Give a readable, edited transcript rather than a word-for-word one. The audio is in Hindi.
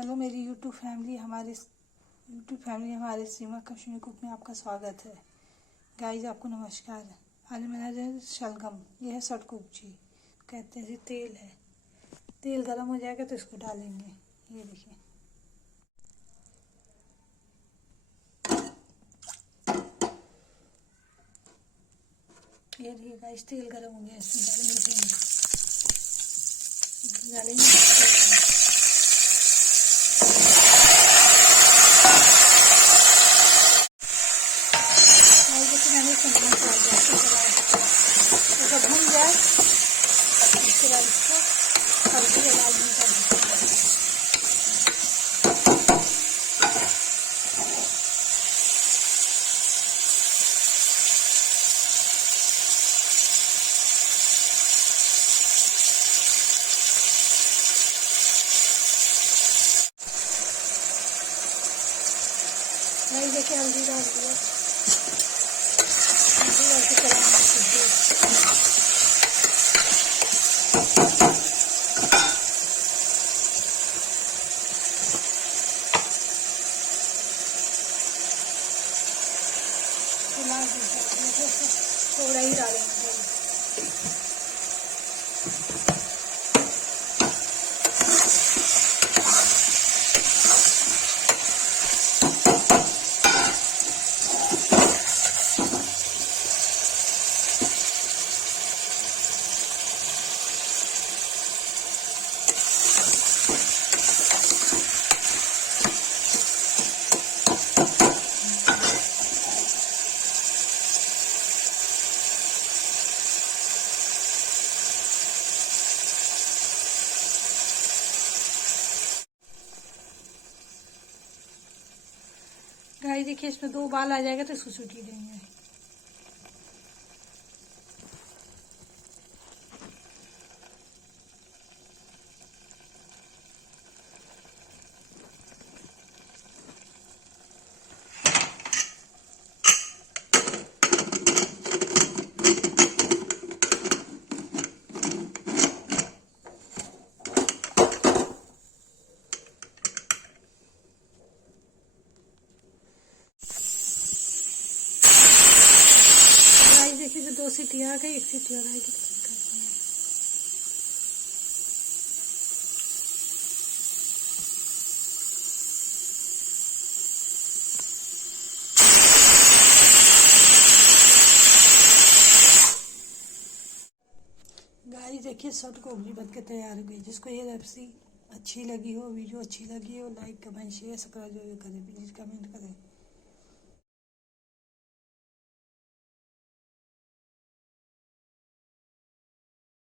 हेलो मेरी यूट्यूब फैमिली हमारे सीमा कश्मीरी कुक में आपका स्वागत है। गाइस आपको नमस्कार। आज मेरा है शलगम, यह है सटकुपची कहते हैं। तेल है, तेल गर्म हो जाएगा तो इसको डालेंगे। ये देखिए, ये देखिए गाइस, तेल गर्म हो गया, इसमें डालेंगे मैंने सामान डाल दिया, तो जब भून जाए उसके बाद इसको हल्दी के लाल मिर्च नहीं देखिए, हल्दी डाल दिया, हल्दी डाल के चलाना थोड़ा ही डालेंगे। गाइस देखिए, इसमें 2 बाल आ जाएगा तो इसको सीटी देंगे। देखिए, जो 2 सीटी आ गई, 1 सीटी और आएगी तो गाइस देखिए, सटकुपची बन के तैयार हो गई। जिसको ये रेसिपी अच्छी लगी हो, वीडियो अच्छी लगी हो, लाइक कमेंट शेयर सब्सक्राइब जरूर करें, प्लीज कमेंट करें।